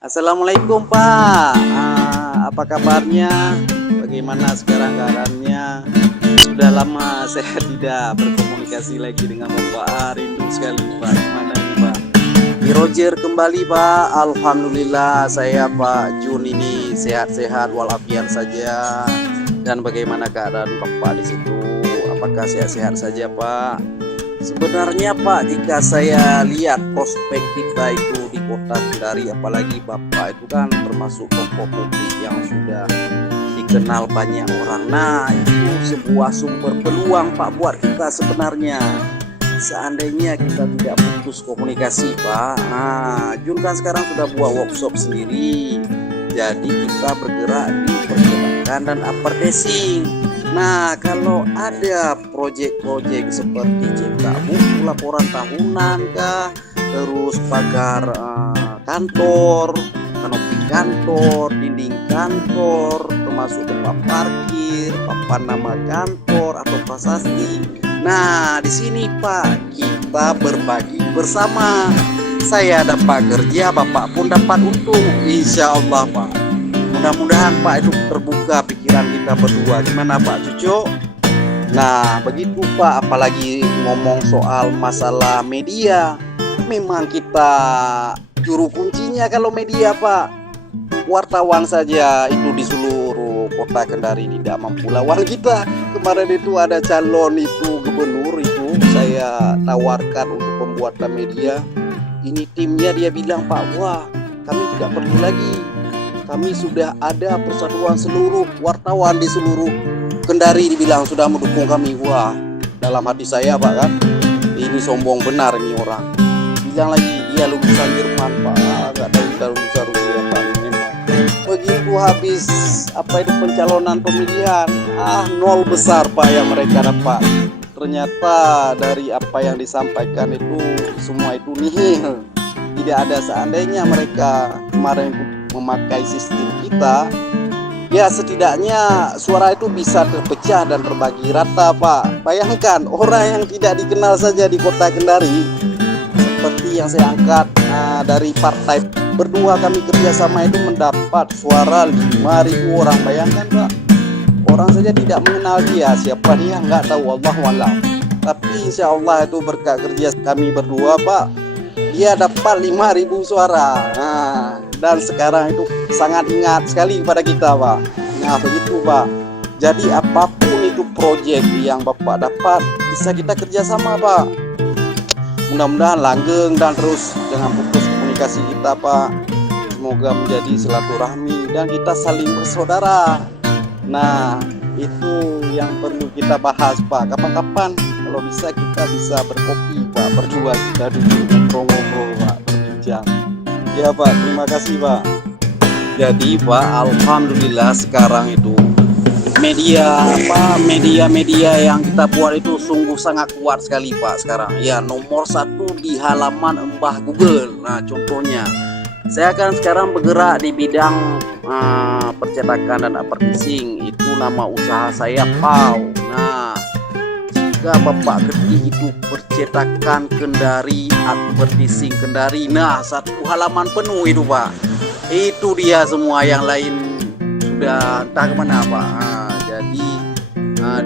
Assalamualaikum Pak. Apa kabarnya? Bagaimana sekarang keadaannya? Sudah lama saya tidak berkomunikasi lagi dengan Bapak. Rindu sekali Pak. Gimana ini Pak? Di Roger kembali Pak. Alhamdulillah saya Pak Jun ini sehat-sehat walafiat saja. Dan bagaimana keadaan Bapak di situ? Apakah sehat-sehat saja Pak? Sebenarnya Pak, jika saya lihat prospek kita itu di kota Kendari, apalagi Bapak itu kan termasuk tokoh publik yang sudah dikenal banyak orang. Nah, itu sebuah sumber peluang Pak buat kita sebenarnya. Seandainya kita tidak putus komunikasi Pak. Nah, Jun kan sekarang sudah buat workshop sendiri. Jadi kita bergerak di percetakan dan advertising. Nah, kalau ada proyek-proyek seperti cetak buku laporan tahunan kah, terus pagar kantor, kanopi kantor, dinding kantor, termasuk tempat parkir, papan nama kantor atau prasasti. Nah, di sini Pak, kita berbagi bersama. Saya dapat kerja, Bapak pun dapat untung. Insya Allah Pak. Mudah-mudahan Pak itu terbuka pikiran kita berdua. Gimana Pak Cucu? Nah begitu Pak, apalagi ngomong soal masalah media. Memang kita juru kuncinya kalau media Pak. Wartawan saja itu di seluruh kota Kendari tidak mampu lawan kita. Kemarin itu ada calon itu gubernur itu saya tawarkan untuk pembuatan media. Ini timnya dia bilang Pak, wah kami tidak perlu lagi. Kami sudah ada persatuan seluruh wartawan di seluruh Kendari, dibilang sudah mendukung kami. Wah, dalam hati saya Pak kan, ini sombong benar ini orang. Bilang lagi dia lulusan Jerman Pak, gak tahu kita lulusan Rusia Pak. Begitu habis apa itu pencalonan pemilihan, nol besar Pak yang mereka dapat. Ternyata dari apa yang disampaikan itu semua itu nihil. Tidak ada seandainya mereka kemarin itu memakai sistem kita, ya setidaknya suara itu bisa terpecah dan terbagi rata Pak. Bayangkan orang yang tidak dikenal saja di kota Kendari, seperti yang saya angkat dari partai berdua kami kerjasama itu mendapat suara 5.000 orang. Bayangkan Pak, orang saja tidak mengenal dia, siapa dia nggak tahu, Allahualam. Tapi insya Allah itu berkat kerja kami berdua Pak, dia dapat 5.000 suara. Nah, dan sekarang itu sangat ingat sekali kepada kita Pak. Nah begitu Pak. Jadi apapun itu proyek yang Bapak dapat, bisa kita kerjasama Pak. Mudah-mudahan langgeng dan terus jangan putus komunikasi kita Pak. Semoga menjadi silaturahmi dan kita saling bersaudara. Nah itu yang perlu kita bahas Pak. Kapan-kapan kalau bisa kita bisa berkopi Pak, berdua kita duduk ngobrol-ngobrol Pak, berbincang. Ya Pak, terima kasih Pak. Jadi Pak, alhamdulillah sekarang itu media yang kita buat itu sungguh sangat kuat sekali Pak sekarang. Ya, nomor 1 di halaman Mbah Google. Nah, contohnya saya kan sekarang bergerak di bidang percetakan dan advertising. Itu nama usaha saya Pau. Nah, jika Bapak ketik itu percetakan Kendari, advertising Kendari, nah 1 halaman penuh itu Pak. Itu dia, semua yang lain sudah entah kemana Pak. Jadi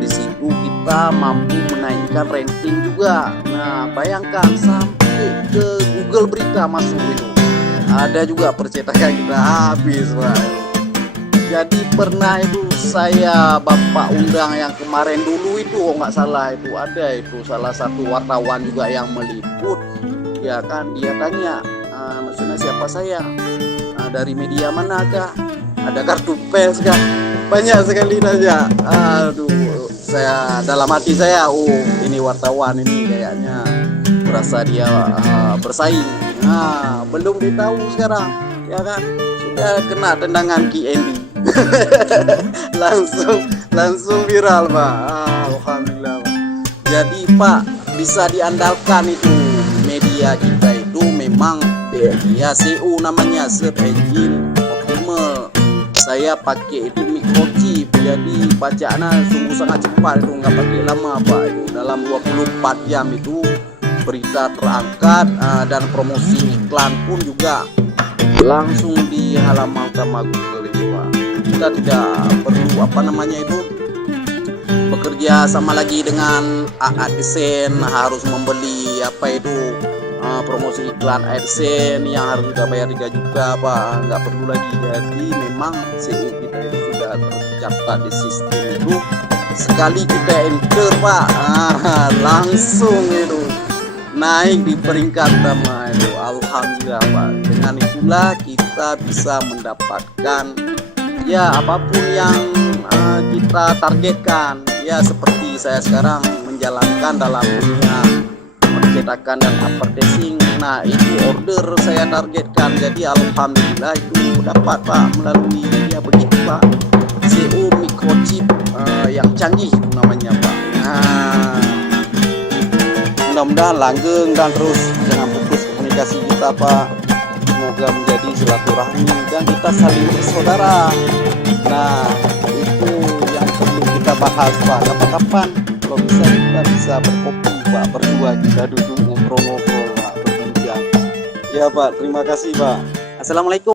di situ kita mampu menaikkan ranking juga. Nah bayangkan sampai ke Google berita masuk itu. Ada juga percetakan kita habis Pak. Jadi pernah itu saya Bapak undang yang kemarin dulu itu, oh nggak salah itu ada itu salah satu wartawan juga yang meliput. Ya kan dia tanya, maksudnya siapa saya, dari media manakah, ada kartu pers kah, banyak sekali saja. Aduh, saya dalam hati saya, oh ini wartawan ini kayaknya berasa dia bersaing. Nah belum ditahu sekarang ya kan sudah kena tendangan KND. langsung viral Pak. Alhamdulillah Pak. Jadi Pak bisa diandalkan itu media kita itu memang ya SEO namanya, search engine optimal. Saya pakai itu microchip, jadi bacaannya sungguh sangat cepat itu, nggak pakai lama Pak. Itu dalam 24 jam itu berita terangkat dan promosi iklan pun juga langsung di halaman utama Google itu Pak. Kita tidak perlu apa namanya itu bekerja sama lagi dengan AdSense, harus membeli apa itu promosi iklan AdSense yang harus kita bayar 3 juta Pak, nggak perlu lagi. Jadi memang SEO kita itu sudah tercatat di sistem itu, sekali kita enter Pak, langsung itu naik di peringkat pertama itu. Alhamdulillah Pak, dengan itulah kita bisa mendapatkan ya apapun yang kita targetkan. Ya seperti saya sekarang menjalankan dalam dunia percetakan dan advertising. Nah itu order saya targetkan, jadi alhamdulillah itu dapat Pak melalui ya begitu Pak, SEO microchip yang canggih itu namanya Pak. Nah mudah-mudahan langgeng dan terus jangan putus komunikasi kita Pak, semoga menjadi silaturahmi dan kita saling bersaudara. Nah itu yang perlu kita bahas Pak, kapan-kapan kalau bisa kita bisa berkopi Pak, berdua kita duduk ngobrol-ngobrol Pak, berbincang ya Pak. Terima kasih Pak. Assalamualaikum.